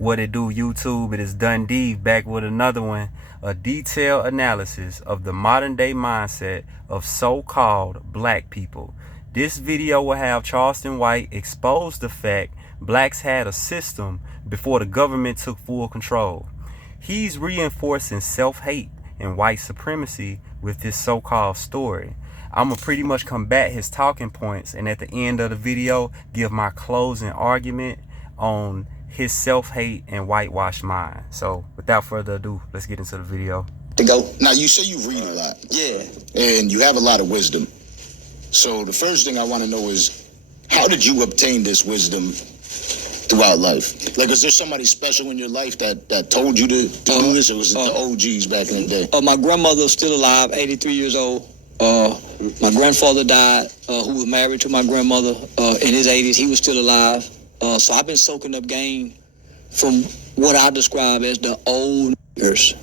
What it do, YouTube? It is Dundee back with another one. A detailed analysis of the modern day mindset of so-called black people. This video will have Charleston White expose the fact blacks had a system before the government took full control. He's reinforcing self-hate and white supremacy with this so-called story. I'm going to pretty much combat his talking points, and at the end of the video give my closing argument on his self-hate and whitewash mind. So without further ado, let's get into the video. To go. Now, you say you read a lot. Yeah. And you have a lot of wisdom. So the first thing I want to know is, how did you obtain this wisdom throughout life? Like, is there somebody special in your life that told you to do this, or was it the OGs back in the day? My grandmother's still alive, 83 years old. My grandfather died, who was married to my grandmother in his 80s. He was still alive. So I've been soaking up game from what I describe as the old niggers.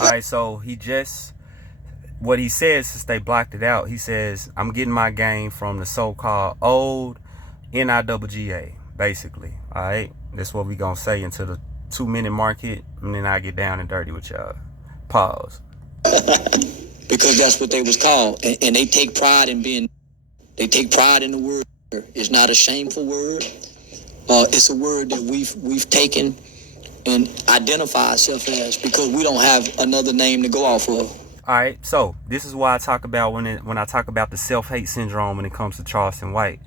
All right, so what he says, since they blocked it out, he says, I'm getting my game from the so-called old NIWGA, basically. All right, that's what we gonna say until the 2-minute mark hit, and then I get down and dirty with y'all. Pause. Because that's what they was called, and they take pride in the word. It's not a shameful word. It's a word that we've taken and identify ourselves as, because we don't have another name to go off of. All right, so this is what I talk about when I talk about the self-hate syndrome when it comes to Charleston White.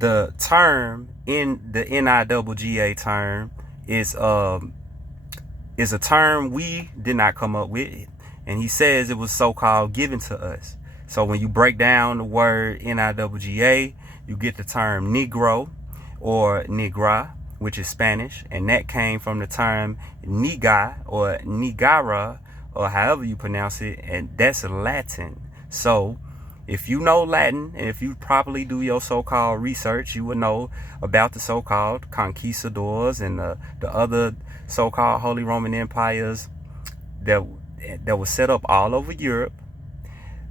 The term in the NIWGA term is a term we did not come up with, and he says it was so-called given to us. So when you break down the word NIWGA, you get the term Negro or Negra, which is Spanish, and that came from the term Niga or Nigara, or however you pronounce it, and that's Latin. So if you know Latin, and if you properly do your so-called research, you would know about the so-called conquistadors and the other so-called Holy Roman empires that was set up all over Europe,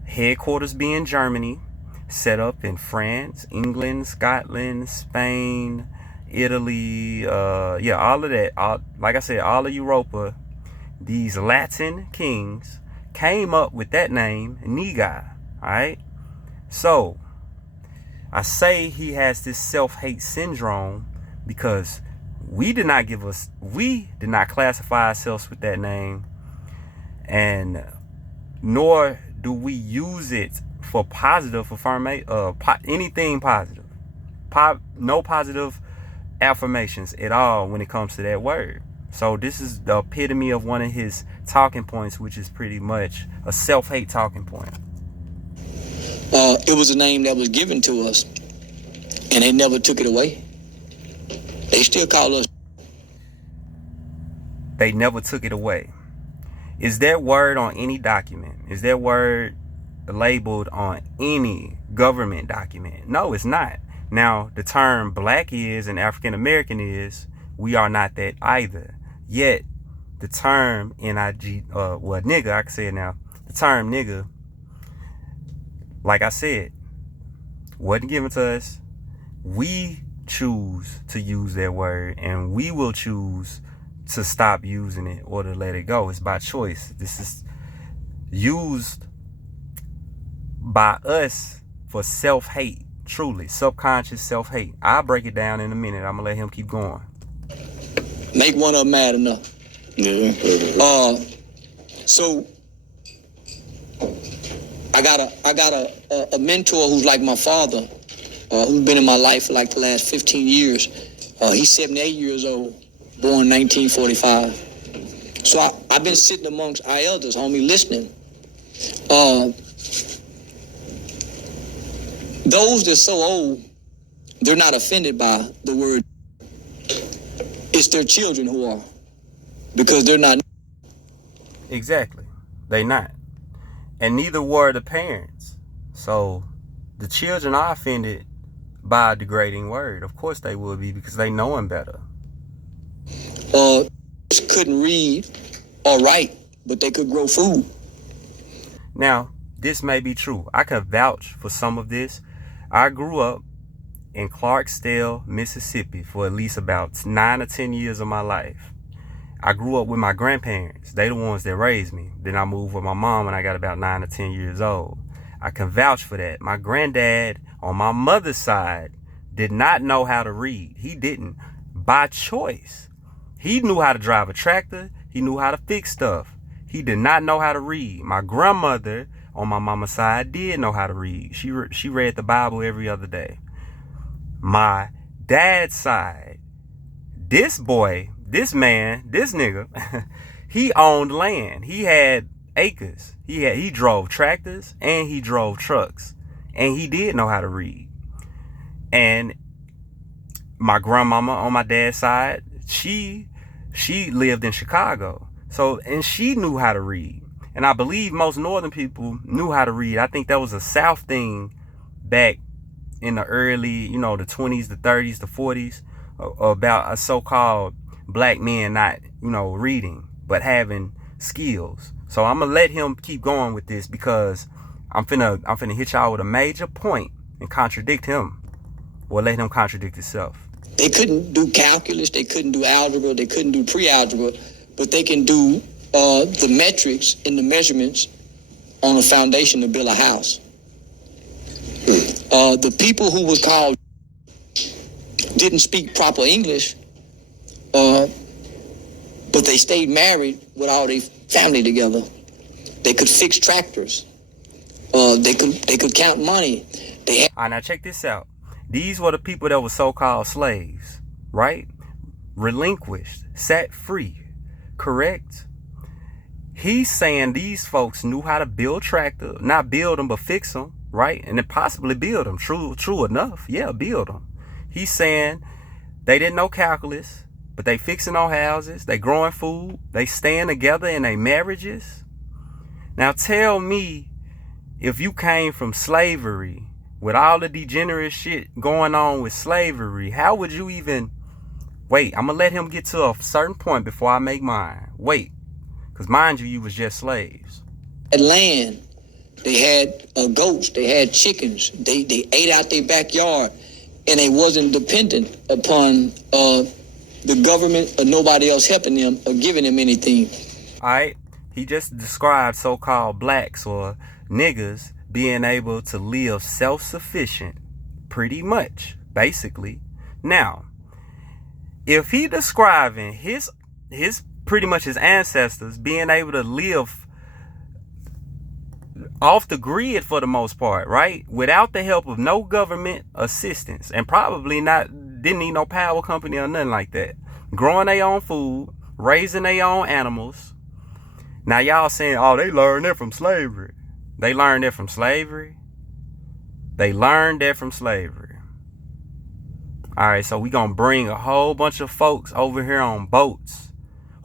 headquarters being Germany, set up in France, England, Scotland, Spain, Italy, all of that. Like I said, all of Europa. These Latin kings came up with that name, Niga. All right. So I say he has this self-hate syndrome because we did not classify ourselves with that name, and nor do we use it for positive anything positive. No positive affirmations at all when it comes to that word. So this is the epitome of one of his talking points, which is pretty much a self-hate talking point. It was a name that was given to us, and they never took it away. They still call us. They never took it away. Is that word on any document? Is that word labeled on any government document? No, it's not. Now, the term black is and African American is, we are not that either. Yet, the term nigga, I can say it now. The term nigga, like I said, wasn't given to us. We choose to use that word, and we will choose to stop using it or to let it go. It's by choice. This is used by us for self-hate, truly subconscious self-hate. I'll break it down in a minute. I'm gonna let him keep going. Make one of them mad enough. Yeah. So I got a mentor who's like my father, who's been in my life for like the last 15 years. He's 78 years old, born 1945. So I've been sitting amongst our elders, homie, listening. Those that's so old, they're not offended by the word. It's their children who are, because they're not. Exactly. They not. And neither were the parents. So the children are offended by a degrading word. Of course they would be, because they know him better. Couldn't read or write, but they could grow food. Now, this may be true. I can vouch for some of this. I grew up in Clarksdale, Mississippi for at least about 9 or 10 years of my life. I grew up with my grandparents. They the ones that raised me. Then I moved with my mom when I got about 9 or 10 years old. I can vouch for that. My granddad on my mother's side did not know how to read. He didn't. By choice. He knew how to drive a tractor. He knew how to fix stuff. He did not know how to read. My grandmother on my mama's side did know how to read. She read the Bible every other day. My dad's side, this boy, this man, this nigga, he owned land. He had acres. He drove tractors and he drove trucks. And he did know how to read. And my grandmama on my dad's side, she lived in Chicago. So, and she knew how to read. And I believe most northern people knew how to read. I think that was a South thing back in the early, the 20s, the 30s, the 40s, about a so-called black men not, reading, but having skills. So I'm gonna let him keep going with this because I'm finna hit y'all with a major point and contradict him. Or let him contradict himself. They couldn't do calculus, they couldn't do algebra, they couldn't do pre-algebra, but they can do the metrics and the measurements on a foundation to build a house. The people who was called didn't speak proper English, but they stayed married with all their family together. They could fix tractors. They could count money. All right, now check this out. These were the people that were so-called slaves, right? Relinquished, set free, correct? He's saying these folks knew how to build tractor, not build them, but fix them, right? And then possibly build them. True enough. Yeah, build them. He's saying they didn't know calculus, but they fixing on houses, they growing food, they staying together in their marriages. Now tell me, if you came from slavery, with all the degenerate shit going on with slavery, how would you even... Wait, I'm going to let him get to a certain point before I make mine. Wait, because mind you was just slaves. At land, they had goats, they had chickens, they ate out their backyard, and they wasn't dependent upon the government or nobody else helping them or giving them anything. All right, he just described so-called blacks or niggas being able to live self-sufficient, pretty much, basically. Now, if he describing his pretty much his ancestors being able to live off the grid for the most part, right, without the help of no government assistance, and probably didn't need no power company or nothing like that, growing their own food, raising their own animals. Now y'all saying, oh, they learned that from slavery. They learned that from slavery. They learned that from slavery. All right, so we gonna bring a whole bunch of folks over here on boats.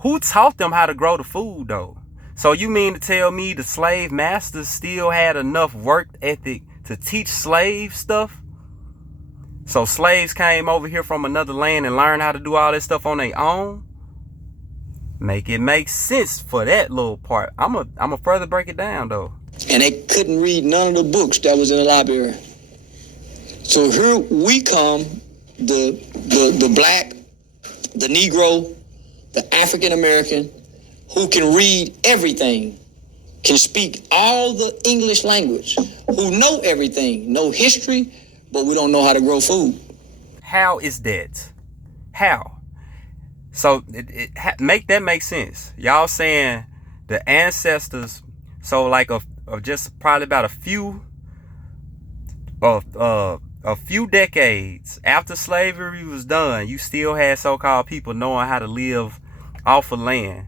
Who taught them how to grow the food, though? So you mean to tell me the slave masters still had enough work ethic to teach slaves stuff? So slaves came over here from another land and learned how to do all this stuff on their own? Make it make sense for that little part. I'm a further break it down, though. And they couldn't read none of the books that was in the library. So here we come, the black, the Negro, the African American, who can read everything, can speak all the English language, who know everything, know history, but we don't know how to grow food. How is that? How? So make that make sense. Y'all saying the ancestors, so like of just probably about a few decades after slavery was done, you still had so-called people knowing how to live off of land.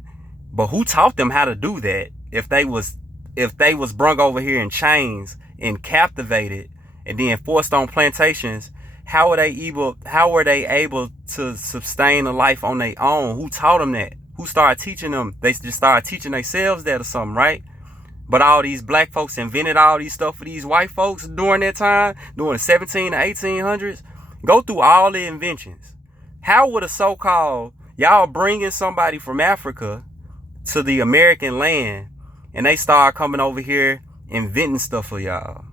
But who taught them how to do that if they was brung over here in chains and captivated and then forced on plantations? How were they able to sustain a life on their own? Who taught them that? Who started teaching them? They just started teaching themselves that or something, right? But all these black folks invented all these stuff for these white folks during that time, during the 17 to 1800s. Go through all the inventions. How would a so-called, y'all bringing somebody from Africa to the American land and they start coming over here inventing stuff for y'all?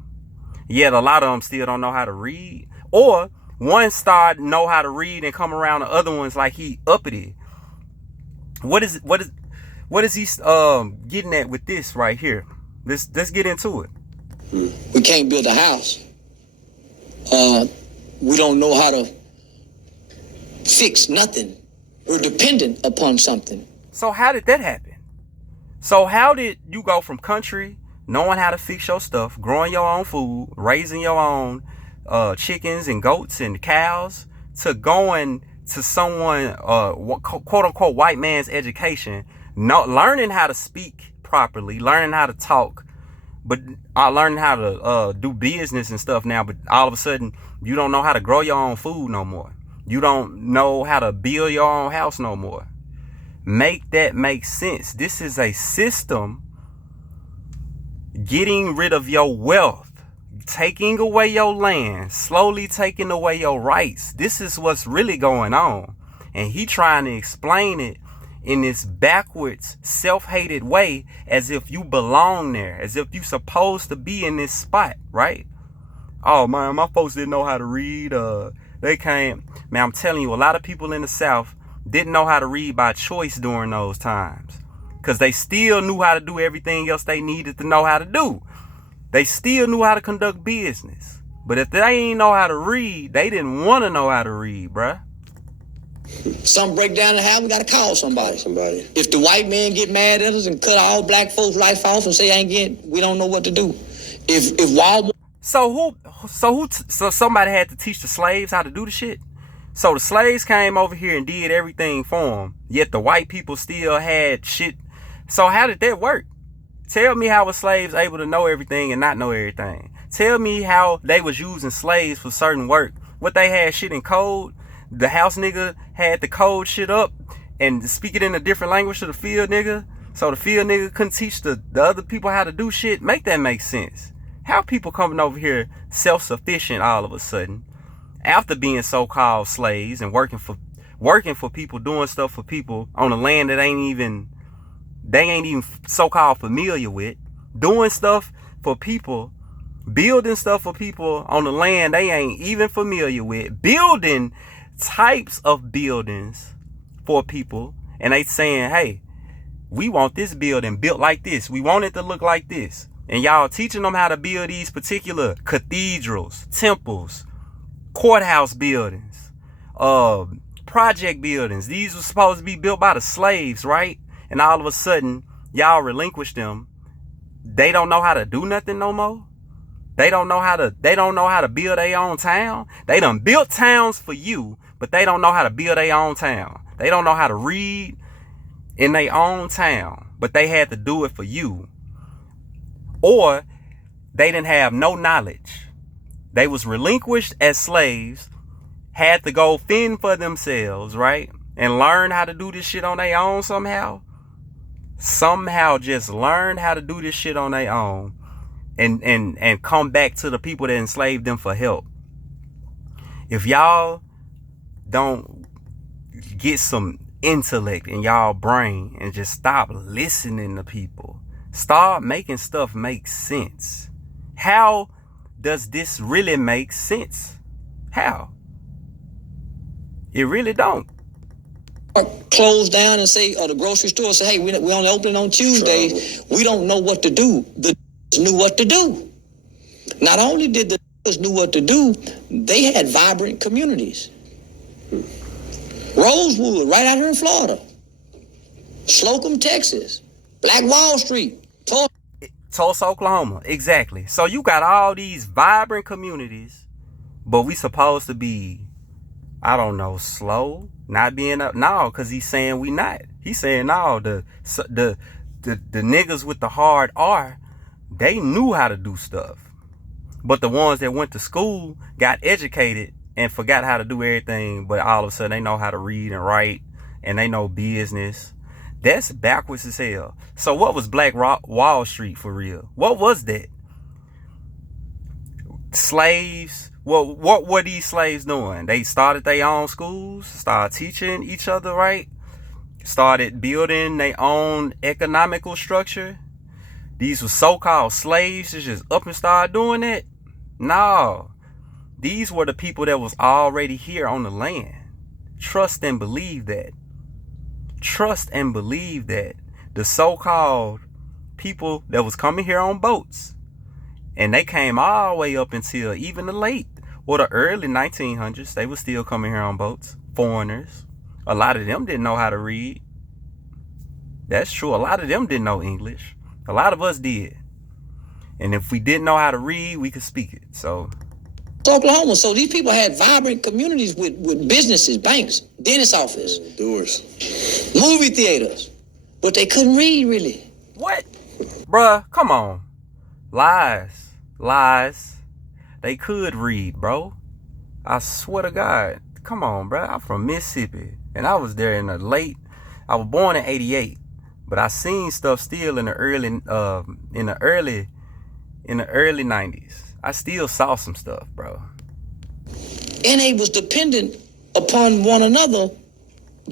Yet a lot of them still don't know how to read. Or One start know how to read and come around the other ones like he uppity. What is he getting at with this right here? Let's get into it. We can't build a house. We don't know how to fix nothing. We're dependent upon something. So how did that happen? So how did you go from country, knowing how to fix your stuff, growing your own food, raising your own chickens and goats and cows, to going to someone, quote unquote, white man's education, learning how to speak properly, learning how to talk, but learning how to do business and stuff now, but all of a sudden you don't know how to grow your own food no more. You don't know how to build your own house no more. Make that make sense. This is a system getting rid of your wealth, taking away your land, slowly taking away your rights. This is what's really going on. And he trying to explain it in this backwards, self-hated way, as if you belong there, as if you supposed to be in this spot, right? Oh man, my folks didn't know how to read. They can't. Man, I'm telling you, a lot of people in the South didn't know how to read by choice during those times, because they still knew how to do everything else they needed to know how to do. They still knew how to conduct business. But if they ain't know how to read, they didn't want to know how to read, bruh. Something break down in the house, we gotta call somebody. If the white man get mad at us and cut all black folks' life off and say we don't know what to do. If Walmart. So somebody had to teach the slaves how to do the shit. So the slaves came over here and did everything for them, yet the white people still had shit. So how did that work? Tell me how were slaves able to know everything and not know everything? Tell me how they was using slaves for certain work. What, they had shit in code? The house nigga had the code shit up and speak it in a different language to the field nigga, so the field nigga couldn't teach the other people how to do shit? Make that make sense. How people coming over here self-sufficient all of a sudden after being so-called slaves and working for people, doing stuff for people on a land that they ain't even so-called familiar with, doing stuff for people, building stuff for people on the land they ain't even familiar with, building types of buildings for people, and they saying, hey, we want this building built like this, we want it to look like this, and y'all teaching them how to build these particular cathedrals, temples, courthouse buildings, project buildings. These were supposed to be built by the slaves, right? And all of a sudden y'all relinquish them. They don't know how to do nothing no more. They don't know how to build their own town. They done built towns for you, but they don't know how to build their own town. They don't know how to read in their own town, but they had to do it for you. Or they didn't have no knowledge. They was relinquished as slaves, had to go fend for themselves, right? And learn how to do this shit on their own somehow. Somehow just learn how to do this shit on their own. And come back to the people that enslaved them for help. If y'all don't get some intellect in y'all brain and just stop listening to people, start making stuff make sense. How does this really make sense? How? It really don't. Close down and say, or the grocery store say, hey, we only open on Tuesdays. We don't know what to do. The knew what to do. Not only did the knew what to do, they had vibrant communities. Rosewood, right out here in Florida. Slocum, Texas. Black Wall Street. Tulsa, Oklahoma. Exactly. So you got all these vibrant communities, but we supposed to be, I don't know, slow, not being up. No, because he's saying we not. He's saying no, the niggas with the hard R, they knew how to do stuff. But the ones that went to school got educated and forgot how to do everything, but all of a sudden they know how to read and write and they know business. That's backwards as hell. So what was Black Wall Street for real? What was that? Slaves? What were these slaves doing? They started their own schools, started teaching each other, right? Started building their own economical structure. These were so-called slaves that just up and started doing it? No. These were the people that was already here on the land. Trust and believe that. Trust and believe that. The so-called people that was coming here on boats, and they came all the way up until even the late or the early 1900s, they were still coming here on boats. Foreigners. A lot of them didn't know how to read. That's true. A lot of them didn't know English. A lot of us did. And if we didn't know how to read, we could speak it. So Oklahoma. So these people had vibrant communities with businesses, banks, dentist office, Doors. movie theaters, but they couldn't read really. what? Bruh, come on. Lies. Lies. They could read, bro. I swear to God. Come on, bruh. I'm from Mississippi. And I was there in the late, I was born in 88. But I seen stuff still in the early 90s. I still saw some stuff, bro. And they was dependent upon one another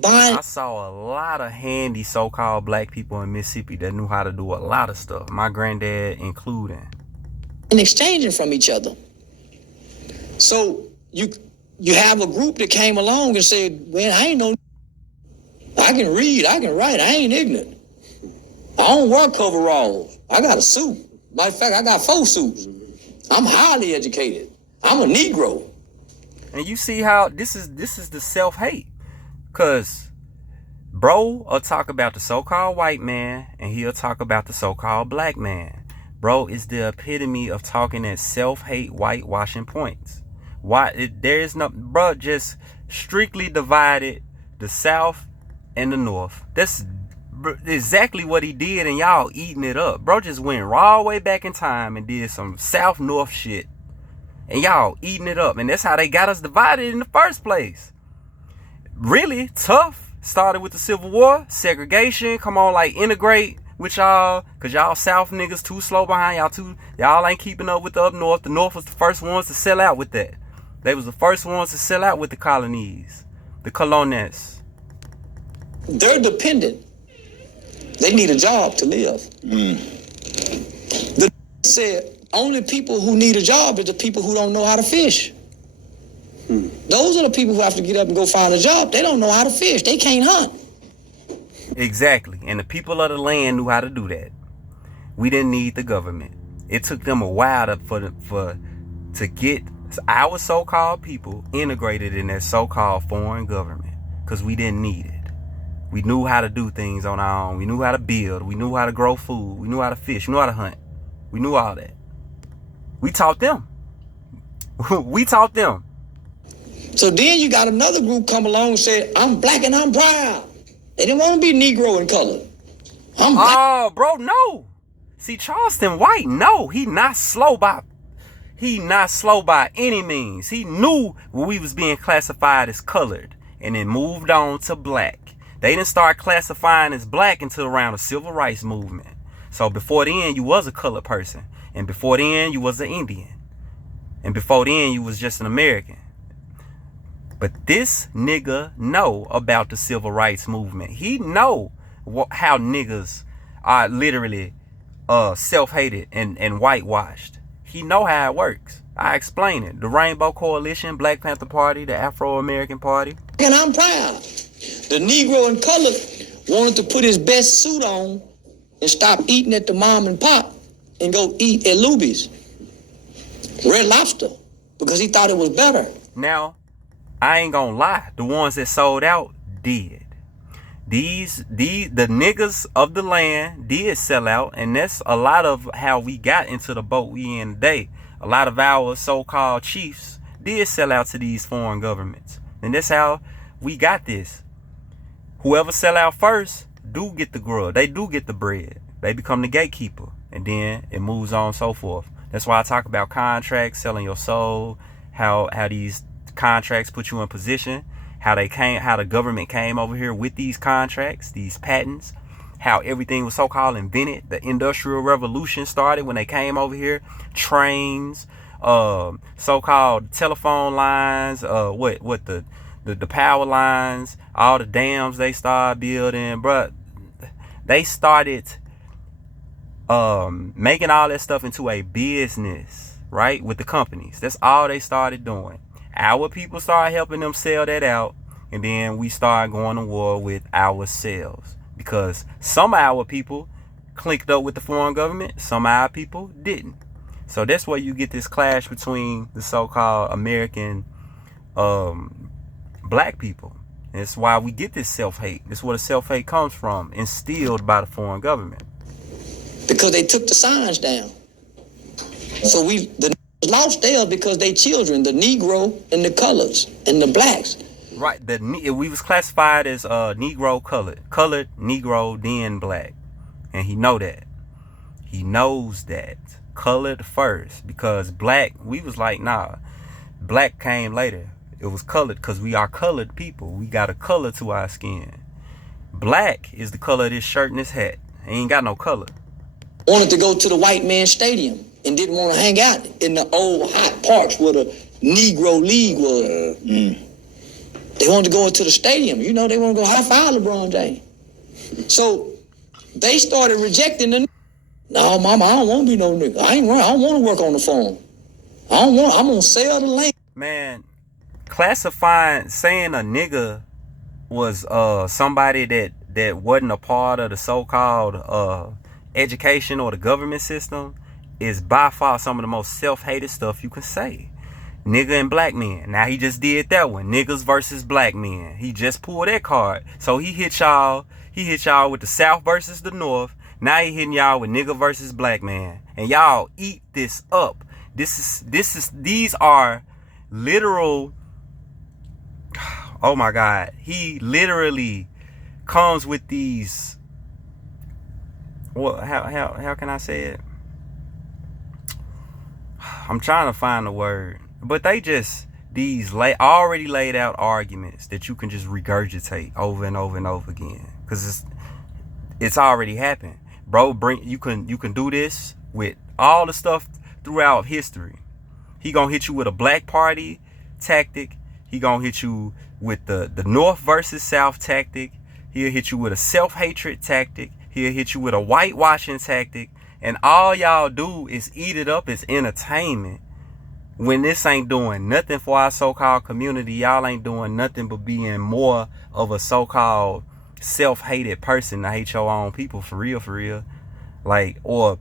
by I saw a lot of handy so-called black people in Mississippi that knew how to do a lot of stuff. My granddad including. and exchanging from each other. So you have a group that came along and said, "Man, I can read, I can write, I ain't ignorant. I don't wear coveralls. I got a suit. Matter of fact, I got 4 suits. I'm highly educated. I'm a Negro." And you see how this is the self-hate. Cause bro will talk about the so-called white man and he'll talk about the so-called black man. Bro is the epitome of talking at self-hate whitewashing points. There is no, bro just strictly divided the South and the North. That's exactly what he did, and y'all eating it up. Bro just went all way back in time and did some South-North shit. And y'all eating it up. And that's how they got us divided in the first place. Really tough. Started with the Civil War, segregation. Come on, like integrate with y'all. Cause y'all South niggas too slow behind. Y'all ain't keeping up with the up North. The North was the first ones to sell out with that. They was the first ones to sell out with the colonies. The colonies. They're dependent. They need a job to live. The said only people who need a job is the people who don't know how to fish. Those are the people who have to get up and go find a job. They don't know how to fish. They can't hunt. Exactly. And the people of the land knew how to do that. We didn't need the government. It took them a while to get our so-called people integrated in that so-called foreign government. Because we didn't need it. We knew how to do things on our own. We knew how to build. We knew how to grow food. We knew how to fish. We knew how to hunt. We knew all that. We taught them. We taught them. So then you got another group come along and say, "I'm black and I'm proud." They didn't want to be Negro in color. I'm black. Oh, bro, no. See, Charleston White, no, he not slow by any means. He knew we was being classified as colored and then moved on to black. They didn't start classifying as black until around the Civil Rights Movement. So before then, you was a colored person. And before then, you was an Indian. And before then, you was just an American. But this nigga know about the Civil Rights Movement. He know how niggas are literally self-hated and whitewashed. He know how it works. I explain it. The Rainbow Coalition, Black Panther Party, the Afro-American Party. And I'm proud. The Negro in color wanted to put his best suit on and stop eating at the mom and pop and go eat at Luby's, Red Lobster, because he thought it was better. Now, I ain't gonna lie. The ones that sold out did. The niggas of the land did sell out, and that's a lot of how we got into the boat we in today. A lot of our so-called chiefs did sell out to these foreign governments, and that's how we got this. Whoever sell out first do get the grub. They do get the bread. They become the gatekeeper, and then it moves on and so forth. That's why I talk about contracts, selling your soul, how these contracts put you in position, how the government came over here with these contracts, these patents, how everything was so-called invented. The Industrial Revolution started when they came over here. Trains, so-called telephone lines, the power lines, all the dams they started building, bruh. They started making all that stuff into a business. right? With the companies. That's all they started doing. Our people started helping them sell that out, and then we started going to war with ourselves, because some of our people clicked up with the foreign government, some of our people didn't. So that's where you get this clash between the so-called American black people. And that's why we get this self-hate. That's where the self-hate comes from, instilled by the foreign government. Because they took the signs down. So the lost theirs because they children, the Negro and the colors and the blacks. Right. We was classified as Negro colored, Negro, then black, and he know that. He knows that. Colored first, because black, we was like, nah, black came later. It was colored because we are colored people. We got a color to our skin. Black is the color of this shirt and this hat. He ain't got no color. Wanted to go to the white man's stadium and didn't want to hang out in the old hot parks where the Negro League was. They wanted to go into the stadium. You know, they want to go high-five LeBron James. So they started rejecting the. No, mama, I don't want to be no nigga. I don't want to work on the phone. I'm going to sell the land. Man, saying a nigga was somebody that wasn't a part of the so-called education or the government system is by far some of the most self-hated stuff you can say. Nigga and black men. Now he just did that one. Niggas versus black men. He just pulled that card. So he hit y'all with the South versus the North. Now he hitting y'all with nigga versus black man. And y'all eat this up. These are literal. Oh my God. He literally comes with these. Well, how can I say it? I'm trying to find the word. But they just, these already laid out arguments that you can just regurgitate over and over and over again. Because it's already happened. Bro, you can do this with all the stuff throughout history. He gonna hit you with a black party tactic. He gonna hit you with the North versus South tactic. He'll hit you with a self-hatred tactic. He'll hit you with a whitewashing tactic. And all y'all do is eat it up as entertainment. When this ain't doing nothing for our so-called community, y'all ain't doing nothing but being more of a so-called self-hated person to hate your own people for real. Like, or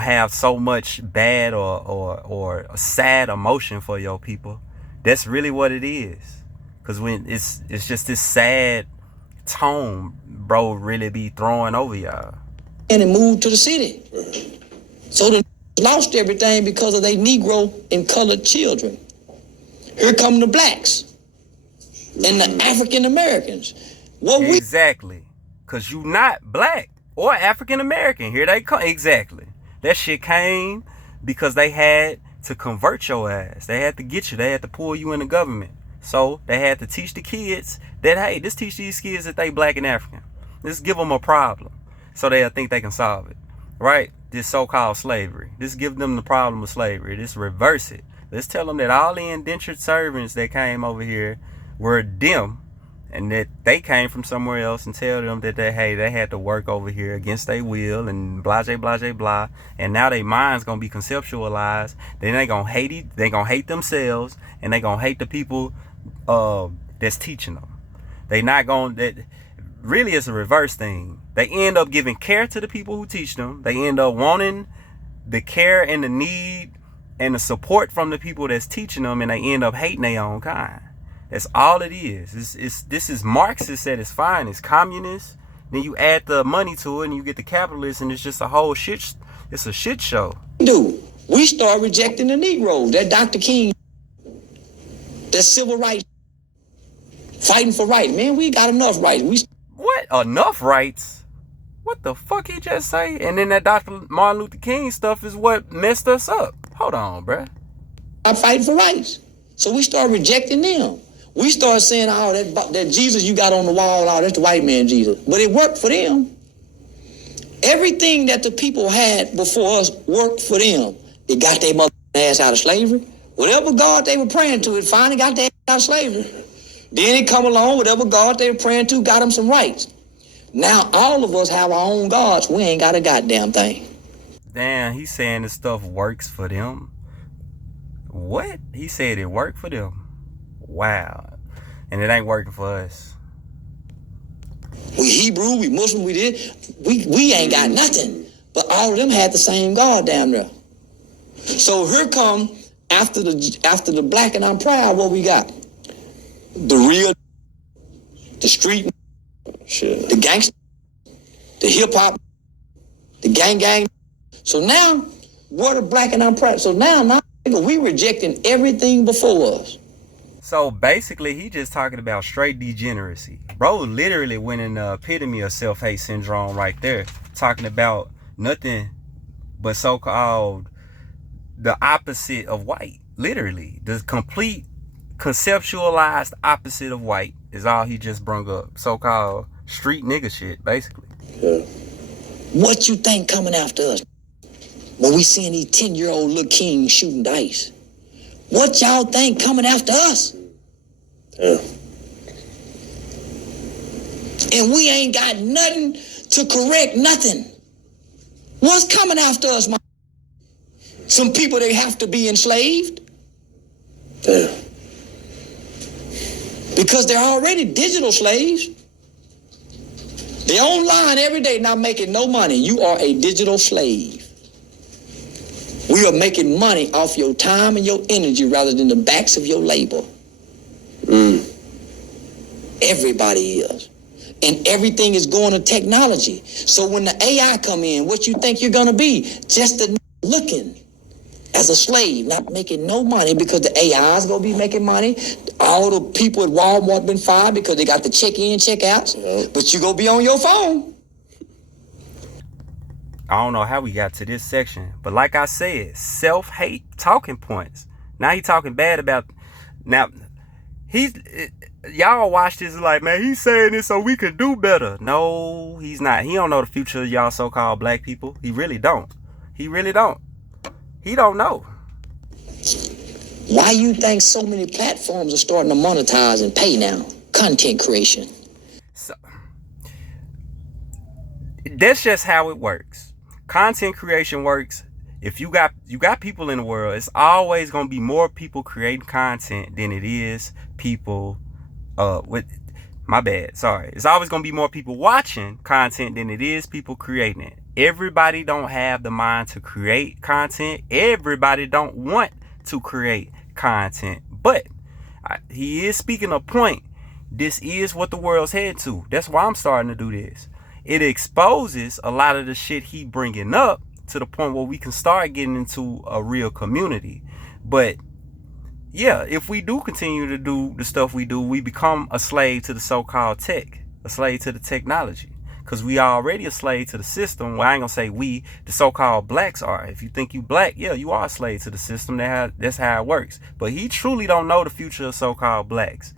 have so much bad or sad emotion for your people. That's really what it is. Because when it's just this sad tone, bro, really be throwing over y'all. And it moved to the city. So they lost everything because of their Negro and colored children. Here come the blacks and the African Americans. Exactly. Because you not black or African American. Here they come. Exactly. That shit came because they had to convert your ass. They had to get you. They had to pull you in the government. So they had to teach the kids that, hey, just teach these kids that they black and African. Just give them a problem so they'll think they can solve it. Right? This so-called slavery. Just give them the problem of slavery. Just reverse it. Let's tell them that all the indentured servants that came over here were them, and that they came from somewhere else, and tell them that they had to work over here against their will and blah, blah. And now their mind's going to be conceptualized. Then they going to hate it. They going to hate themselves, and they going to hate the people that's teaching them. They not going to, really it's a reverse thing. They end up giving care to the people who teach them. They end up wanting the care and the need and the support from the people that's teaching them, and they end up hating their own kind. That's all it is. This is Marxist at its finest. Communist. Then you add the money to it and you get the capitalists, and it's just a whole shit. It's a shit show. Dude, we start rejecting the Negroes. That Dr. King, that civil rights, fighting for right. Man, we got enough rights. What? Enough rights? What the fuck he just say? And then that Dr. Martin Luther King stuff is what messed us up. Hold on, bruh. I'm fighting for rights. So we start rejecting them. We start saying, oh, that Jesus you got on the wall, oh, that's the white man Jesus. But it worked for them. Everything that the people had before us worked for them. It got their mother ass out of slavery. Whatever God they were praying to, it finally got their ass out of slavery. Then it come along, whatever God they were praying to got them some rights. Now all of us have our own gods. We ain't got a goddamn thing. Damn, he's saying this stuff works for them. What? He said it worked for them. Wow. And it ain't working for us. We Hebrew, we Muslim, we did. We ain't got nothing. But all of them had the same God down there. So here come, after the black and I'm proud, what we got? The real, the street, shit. The gangster, the hip hop, the gang. So now, what the black and I'm proud? So now we rejecting everything before us. So basically, he just talking about straight degeneracy. Bro literally went in the epitome of self-hate syndrome right there. Talking about nothing but so-called the opposite of white. Literally. The complete conceptualized opposite of white is all he just brung up. So-called street nigga shit, basically. Yeah. What you think coming after us? When we seeing these 10-year-old little kings shooting dice. What y'all think coming after us? Yeah. And we ain't got nothing to correct nothing. What's coming after us, man? Some people that have to be enslaved? Yeah. Because they're already digital slaves. They're online every day not making no money. You are a digital slave. We are making money off your time and your energy rather than the backs of your labor. Everybody is. And everything is going to technology. So when the AI come in, what you think you're going to be? Just a looking as a slave, not making no money because the AI is going to be making money. All the people at Walmart been fired because they got the check-in, check-outs. But you going to be on your phone. I don't know how we got to this section, but like I said, self-hate talking points. Now he talking bad about, now y'all watch this like, man, he's saying this so we can do better. No, he's not. He don't know the future of y'all so-called black people. He really don't. He really don't. He don't know. Why you think so many platforms are starting to monetize and pay now? Content creation. So, that's just how it works. Content creation works. If you got people in the world, it's always gonna be more people creating content than it is people it's always gonna be more people watching content than it is people creating it. Everybody don't have the mind to create content. Everybody don't want to create content. But he is speaking a point. This is what the world's headed to. That's why I'm starting to do this. It exposes a lot of the shit he bringing up to the point where we can start getting into a real community. But yeah, if we do continue to do the stuff we do, we become a slave to the so-called tech, a slave to the technology, because we already a slave to the system. Well, I ain't gonna say we, the so-called blacks are. If you think you black, yeah, you are a slave to the system. That's how it works. But he truly don't know the future of so-called blacks.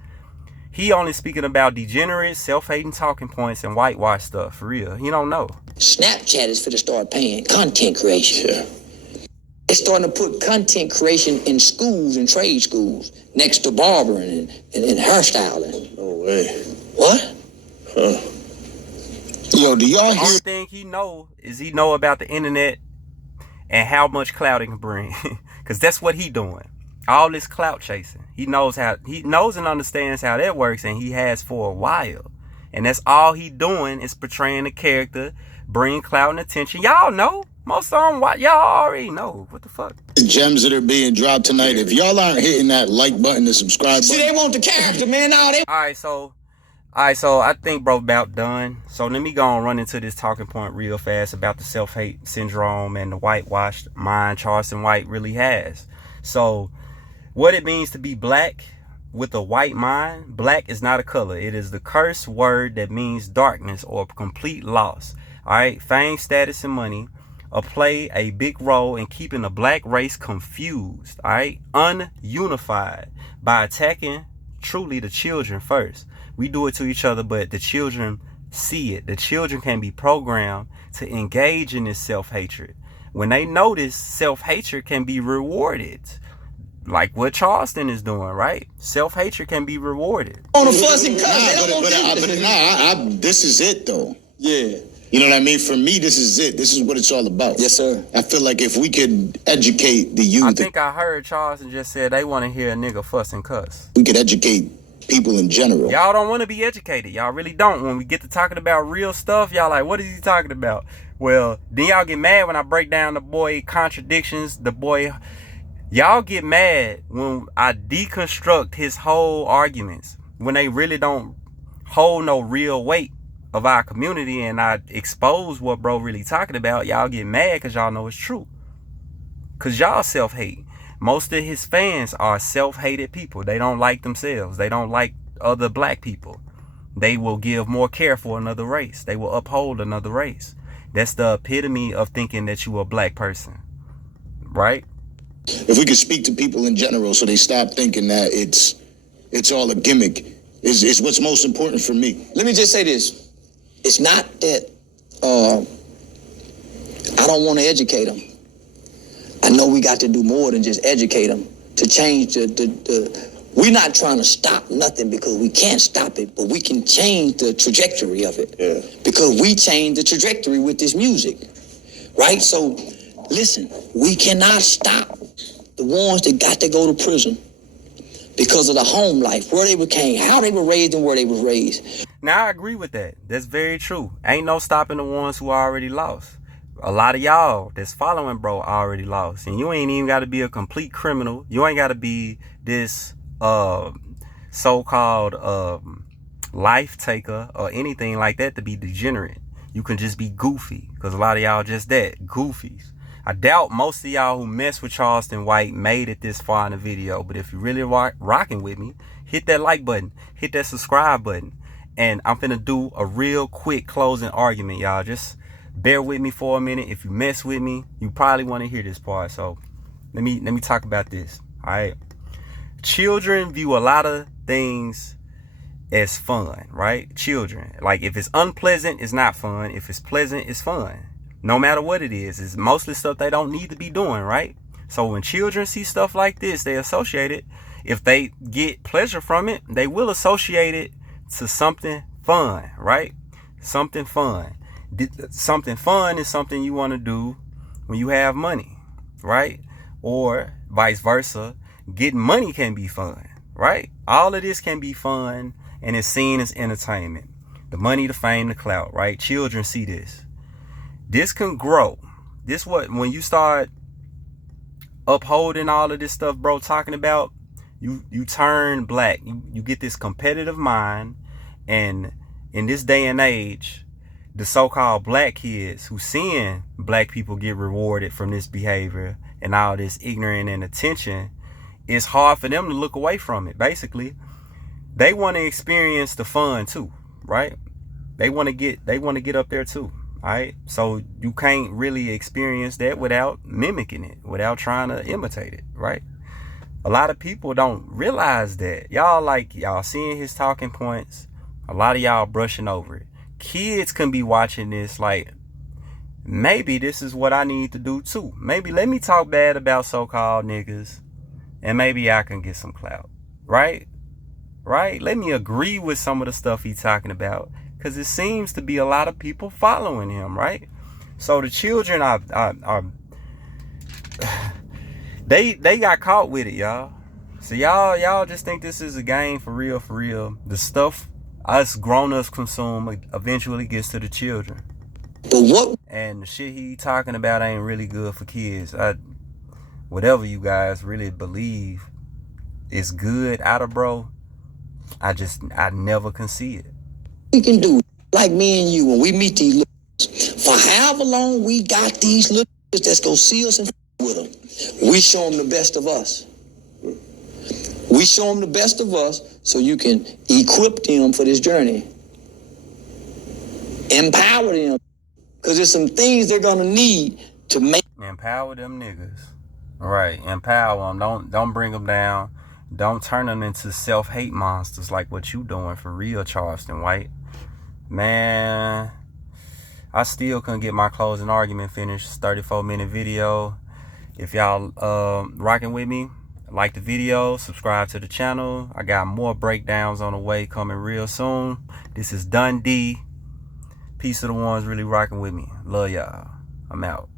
He only speaking about degenerate, self-hating talking points and whitewash stuff. For real, he don't know. Snapchat is for to start paying content creation. Yeah. It's starting to put content creation in schools and trade schools next to barbering and hairstyling. No way. What? Huh. Yo, do y'all hear? The only thing he know about the internet and how much clout it can bring. Because that's what he doing. All this clout chasing. He knows and understands how that works, and he has for a while. And that's all he doing is portraying the character, bring clout and attention. Y'all know. Most of them, y'all already know. What the fuck? The gems that are being dropped tonight. If y'all aren't hitting that like button, the subscribe button. See, they want the character, man. All right, so I think bro about done. So let me go and run into this talking point real fast about the self-hate syndrome and the whitewashed mind Charleston White really has. So what it means to be black with a white mind. Black is not a color. It is the curse word that means darkness or complete loss. All right, fame, status, and money play a big role in keeping the black race confused, all right, ununified, by attacking truly the children first. We do it to each other, but the children see it. The children can be programmed to engage in this self-hatred. When they notice self-hatred can be rewarded, like what Charleston is doing, right? Self-hatred can be rewarded. On a fuss and cuss. This is it though. Yeah. You know what I mean? For me, this is it. This is what it's all about. Yes, sir. I feel like if we could educate the youth, I think I heard Charleston just said they want to hear a nigga fuss and cuss. we could educate people in general. Y'all don't want to be educated. Y'all really don't. When we get to talking about real stuff, y'all like, what is he talking about? Well, then y'all get mad when I break down the boy contradictions. Y'all get mad when I deconstruct his whole arguments, when they really don't hold no real weight of our community, and I expose what bro really talking about. Y'all get mad because y'all know it's true. Because y'all self-hate. Most of his fans are self-hated people. They don't like themselves. They don't like other black people. They will give more care for another race. They will uphold another race. That's the epitome of thinking that you a black person. Right? If we could speak to people in general so they stop thinking that it's all a gimmick, is what's most important for me. Let me just say this. It's not that I don't want to educate them. I know we got to do more than just educate them to change we're not trying to stop nothing because we can't stop it, but we can change the trajectory of it. Yeah. Because we change the trajectory with this music, right? So listen, we cannot stop the ones that got to go to prison because of the home life, where they became, how they were raised and where they were raised. Now, I agree with that. That's very true. Ain't no stopping the ones who already lost. A lot of y'all that's following bro already lost. And you ain't even got to be a complete criminal. You ain't got to be this so-called life taker or anything like that to be degenerate. You can just be goofy, because a lot of y'all just that, goofies. I doubt most of y'all who mess with Charleston White made it this far in the video. But if you really rocking with me, hit that like button, hit that subscribe button. And I'm finna do a real quick closing argument, y'all. Just bear with me for a minute. If you mess with me, you probably want to hear this part. So let me talk about this. All right. Children view a lot of things as fun, right? Children. Like, if it's unpleasant, it's not fun. If it's pleasant, it's fun. No matter what it is. It's mostly stuff they don't need to be doing, right? So when children see stuff like this, they associate it. If they get pleasure from it, they will associate it to something fun, right? Something fun. Something fun is something you want to do when you have money, right? Or vice versa. Getting money can be fun, right? All of this can be fun and it's seen as entertainment. The money, the fame, the clout, right? Children see this. This can grow. When you start upholding all of this stuff bro talking about, you turn black. You get this competitive mind. And in this day and age, the so-called black kids who seeing black people get rewarded from this behavior and all this ignorance and attention, it's hard for them to look away from it. Basically, they want to experience the fun too, right? They want to get up there too. All right. So you can't really experience that without mimicking it, without trying to imitate it, right? A lot of people don't realize that. Y'all seeing his talking points. A lot of y'all brushing over it. Kids can be watching this like, maybe this is what I need to do too. Maybe let me talk bad about so-called niggas and maybe I can get some clout, right? Right? Let me agree with some of the stuff he's talking about, because it seems to be a lot of people following him, right? So the children are they got caught with it, y'all. So y'all just think this is a game for real, for real. The stuff us grown-ups consume eventually gets to the children. But what? And the shit he talking about ain't really good for kids. Whatever you guys really believe is good out of bro, I never can see it. We can do, like me and you, when we meet these little, for however long we got these little that's gonna see us and with them, we show them the best of us. We show them the best of us so you can equip them for this journey. Empower them, because there's some things they're gonna need to make. Empower them niggas. Right, empower them. Don't bring them down. Don't turn them into self-hate monsters like what you doing for real, Charleston White. Man, I still couldn't get my closing argument finished. 34-minute video. If y'all rocking with me, like the video, subscribe to the channel. I got more breakdowns on the way coming real soon. This is Dundee. Peace to the ones really rocking with me. Love y'all. I'm out.